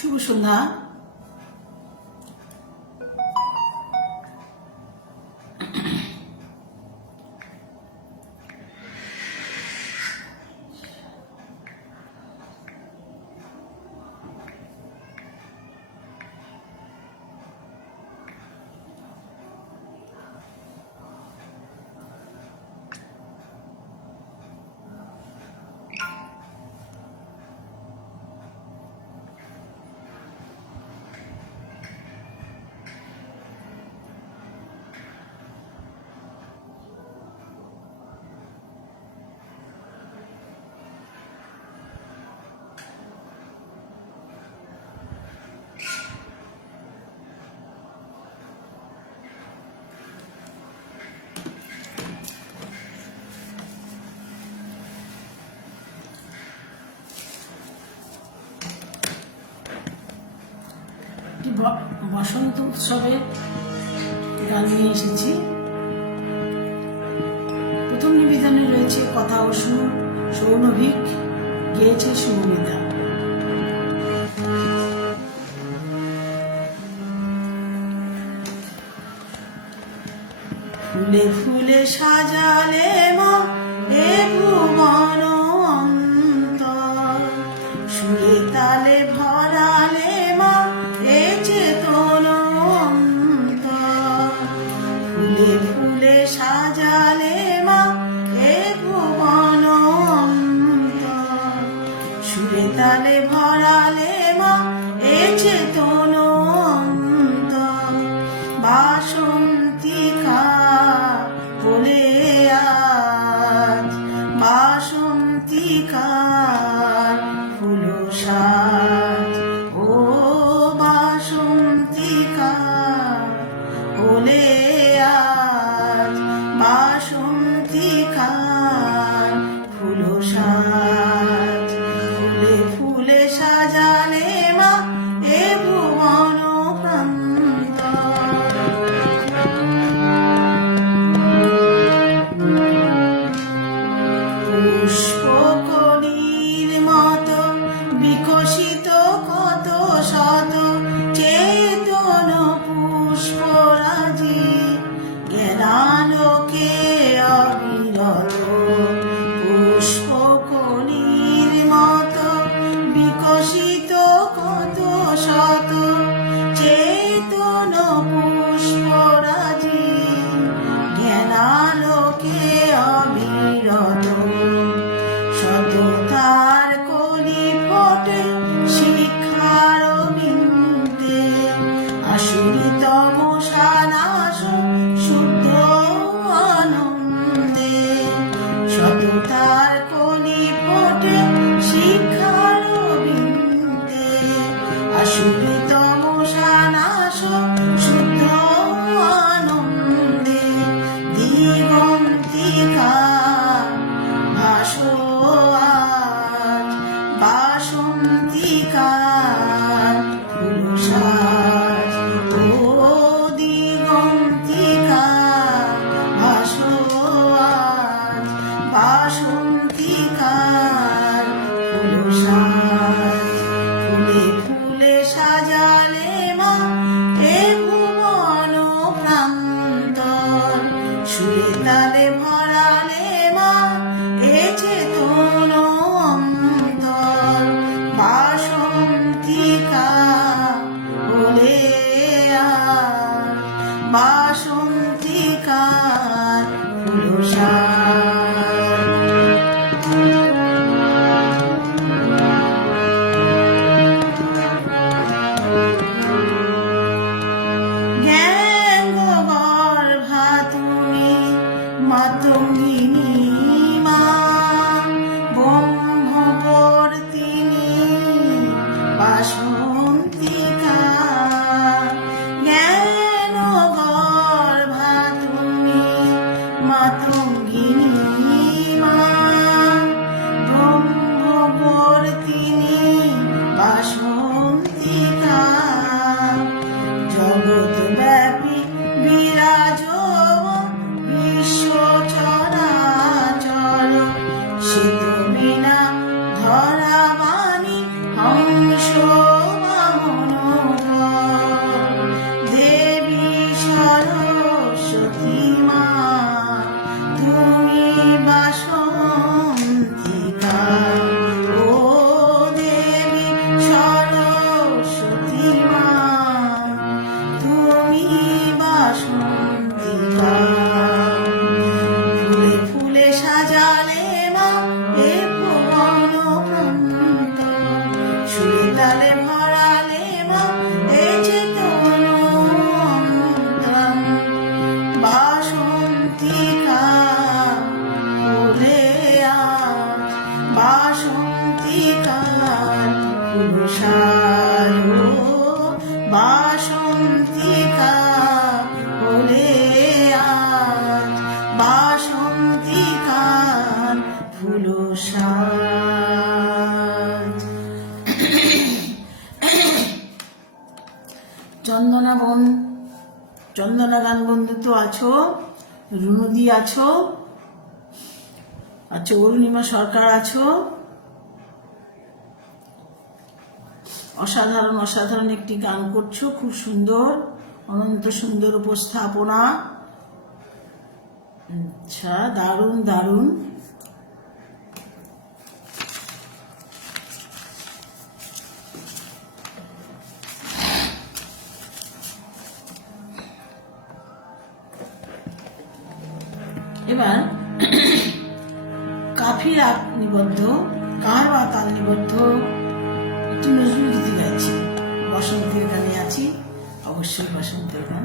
শুভ সন্ধ্যা। বসন্ত উৎসবের গান নিয়ে এসেছি। প্রথম নিবেদনে রয়েছে কথা ও সুর, সৌনভিক, গেয়েছে সুমিতা। ফুলে ফুলে সাজালে মা এ ভুবন অন্তর, সুরে তালে ভরালে মা এ চেতন অন্তর। ফুলে ফুলে সাজালে মা এ ভুবন অন্তর, সুরে তালে ভরালে মা এ চেতন অন্তর। বাসন্তিকা বলে আজ বাসন্তিকার ফুল সাজ, ও বাসন্তিকা বলে আজ বাসন্তিকার ফুল সাজ। ফুলে ফুলে সাজালে মা এ ভুবন পুষ্পকলির মতো বিকশিত কত শত চেতন পুষ্পরাজি, জ্ঞানালোকে অবিরত। পুষ্পকলির মতো বিকশিত কত শত চেতন পুষ্পরাজি, জ্ঞানালোকে অবিরত। সততার কলি ফোটে শিক্ষার বিন্দে, আসুরিতম সানাস শুদ্ধ আনন্দে। সততার কলি ফোটে শিক্ষার বিন্দে, আসুরিতম সানাস শুদ্ধ আনন্দে। দিগন্তিকা ভাসো আজ বাসন্তিকার ফুল সাজ, ও দিগন্তিকা ভাসো আজ বাসন্তিকার ফুল সাজ। ফুলে ফুলে সাজালে মা এ ভুবন প্রান্তর, সুরে তালে ভরালে মা এ চেতন অন্তর। বাসন্তিকা বলে আজ বাসন্তিকার ফুল সাজ। জ্ঞানগর্ভা তুমি মাতঙ্গিনী মা, ব্রহ্মবর্তিনী বাসন্তিকা। জ্ঞানগর্ভা তুমি মাতঙ্গিনী মা, ব্রহ্মবর্তিনী বাসন্তিকা। জগৎব্যাপী বিরাজ বিশ্ব চরাচর, সে তুমি না ধরা বাণী হংস বাহন চন্দনা গান বন্ধু তো আছো, রুনুদি আছো, আচ্ছা অরুণিমা সরকার আছো। অসাধারণ অসাধারণ একটি গান করছো, খুব সুন্দর, অনন্ত সুন্দর উপস্থাপনা। আচ্ছা দারুণ দারুণ। এবার কাফির নিবদ্ধ, কার বা তাল নিবদ্ধ একটি নজরুল গীতি গাইছি। বসন্তের গানে আছি, অবশ্যই বসন্তের গান।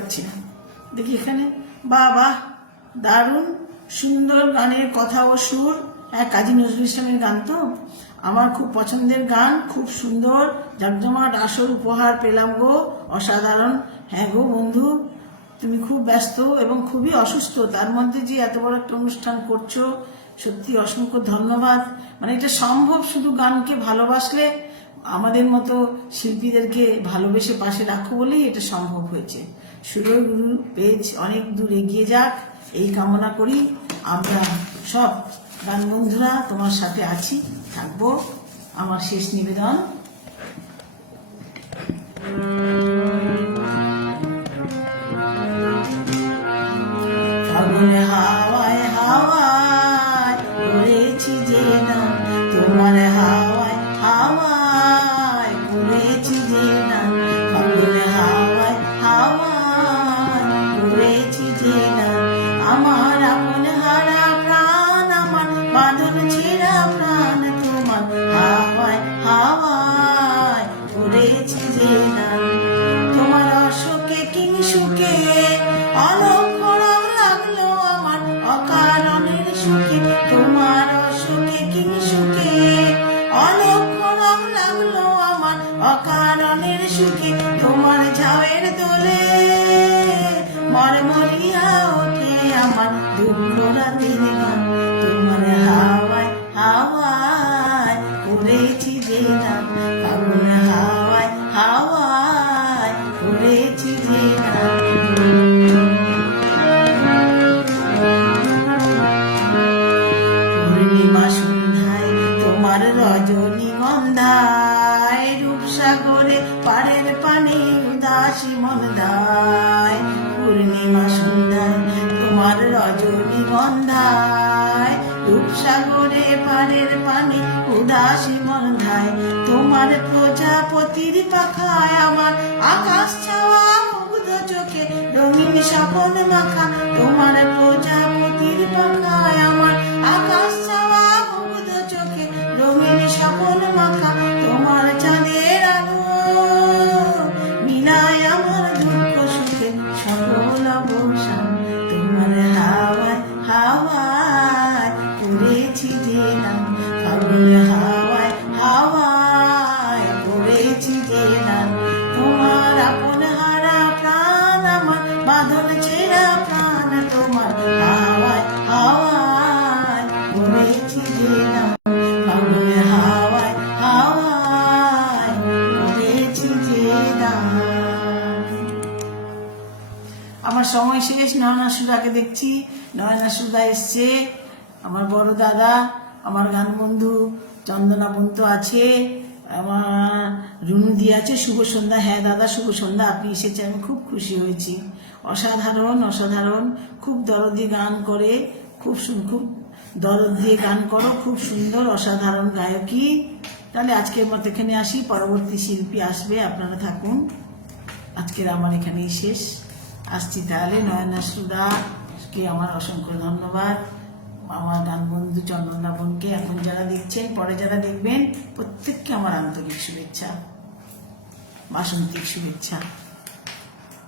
পারছি না। দেখি এখানে, বাহ বাহ, দারুণ সুন্দর গানের কথা ও সুর। কাজী নজরুল ইসলামের গান তো আমার খুব পছন্দের গান, খুব সুন্দর জমজমাট আসর উপহার পেলাম গো, অসাধারণ। হ্যাঁ গো বন্ধু, তুমি খুব ব্যস্ত এবং খুবই অসুস্থ, তার মধ্যে যে এত বড় একটা অনুষ্ঠান করছো, সত্যি অসংখ্য ধন্যবাদ। মানে এটা সম্ভব শুধু গানকে ভালোবাসলে, আমাদের মতো শিল্পীদেরকে ভালোবেসে পাশে রাখো বলেই এটা সম্ভব হয়েছে। সুরের গুরু পেজ অনেক দূর এগিয়ে যাক এই কামনা করি। আমরা সব গান বন্ধুরা তোমার সাথে আছি, থাকবো। আমার শেষ নিবেদন, ফাগুনে হাওয়ায় হাওয়ায় করেছি যে না, তোমার হাওয়ায় হাওয়ায় করেছি যে না, ফাগুনে হাওয়ায় হাওয়ায় করেছি যে না, আমার আপন হারা প্রাণ, আমার বাঁধন ছেঁড়া প্রাণ, তোমার হাওয়ায় হাওয়ায় করেছি যে না, তোমার অশোকে কিংসুকে অলক্ষ রং লাগলো আমার অকারণের সুখে, তোমার অশোকে কিংসুকে অলক্ষ রং লাগলো আমার অকারণের সুখে, তোমার ঝাউয়ের দোলে মরমরিয়া ওঠে আমার দুঃখ রাতের গান, তোমার হাওয়ায় হাওয়ায় করেছি যে না, ফাগুন হাওয়ায় হাওয়ায় করেছি যে না। পূর্ণিমা সন্ধ্যায় তোমার রজনীগন্ধায়, রূপসাগরে পাড়ের পানে উদাসী মন দায়, পূর্ণিমা সন্ধ্যায় তোমার রজনীগন্ধায়, রূপসাগরে পাড়ের পানে উদাসী মন ধায়, তোমার প্রজাপতির পাখায় আমার আকাশ ছাওয়া মুগ্ধ চোখে রঙিন স্বপন মাখা, তোমার প্রজাপতির পাখায় আমার আকাশ ছাওয়া মুগ্ধ চোখে রঙিন স্বপন মাখা, তোমার চাঁদের আলো মিলায় আমার দুঃখ সুখে সকল অবসান, তোমার হাওয়ায় হাওয়ায় করেছি যে না, ফাগুন হাওয়ায় হাওয়ায় করেছি যে না, তোমার আপন হারা প্রাণ, আমার বাঁধন ছেঁড়া প্রাণ, তোমার হাওয়ায় হাওয়ায় করেছি যে না, ফাগুন হাওয়ায় হাওয়ায় করেছি যে না। আমার সময় শেষ। নয়না সুধাকে দেখছি, নয়না সুধা এসছে, আমার বড় দাদা, আমার গান বন্ধু চন্দনা বন্ত আছে, আমার রুনুদি আছে। শুভ সন্ধ্যা। হ্যাঁ দাদা, শুভ সন্ধ্যা। আপনি এসেছেন, আমি খুব খুশি হয়েছি। অসাধারণ অসাধারণ, খুব দরদি গান করে, খুব দরদ দিয়ে গান করো, খুব সুন্দর অসাধারণ গায়কী। তাহলে আজকের মতো এখানে আসি, পরবর্তী শিল্পী আসবে, আপনারা থাকুন। আজকের আমার এখানেই শেষ। আসছি তাহলে। নয়না সুধাকে আমার অসংখ্য ধন্যবাদ। আমার গান বন্ধু চন্দনা বোনকে এখন যারা দেখছেন, পরে যারা দেখবেন, প্রত্যেককে আমার আন্তরিক শুভেচ্ছা, বাসন্তিক শুভেচ্ছা।